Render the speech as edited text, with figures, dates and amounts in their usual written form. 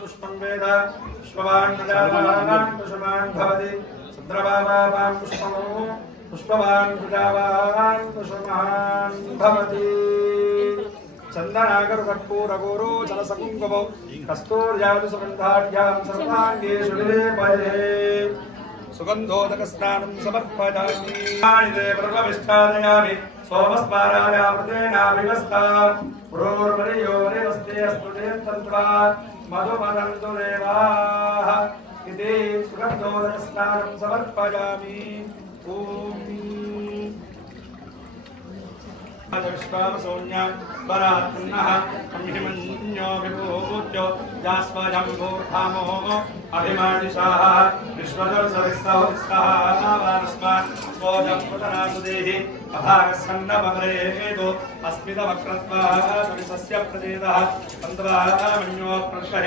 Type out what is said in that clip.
पुष्पं वेद पुष्पवान् प्रजावान् पुष्पवान् भवति चन्द्रभावान् पुष्पवान् प्रजावान् पुष्पवान् भवति चन्दनागरुकर्पूरगौरो जलसकुङ्कुमौ कस्तूर्यादि सुगन्धाढ्यां सर्वाङ्गेषु निलेपये सुगन्धोदकस्नानं समर्पयामि देवप्रविष्टादयामि सोमस्मारायामृतेनाभिवस्ता पुरोर्मर्योरिवस्ते अस्तु देवतन्त्वा मधुमदन्तु देवाः इति सुगन्धोदकस्नानं समर्पयामि ॐ विश्वावसौन्यां परात्मनः अम्हिमन्यो विभूत्यो जास्वजम्भूर्धामो अभिमानिषाः विश्वदर्शविस्तावस्तावानस्मान् स्वोजपुतनासुदेहि अभागस्सन्नमरेदो अस्मितवक्रत्वा सस्य प्रदेदः तन्द्वा मन्यो प्रश्रहे